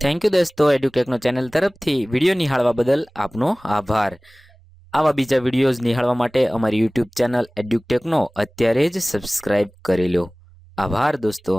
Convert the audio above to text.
Thank you દોસ્તો, એડ્યુટેકનો ચેનલ તરફથી વિડીયો નિહાળવા બદલ આપનો આભાર। આવા બીજા વિડીયોઝ નિહાળવા માટે અમારી યુટ્યુબ ચેનલ એડ્યુટેકનો અત્યારે જ સબસ્ક્રાઇબ કરી લો। આભાર દોસ્તો।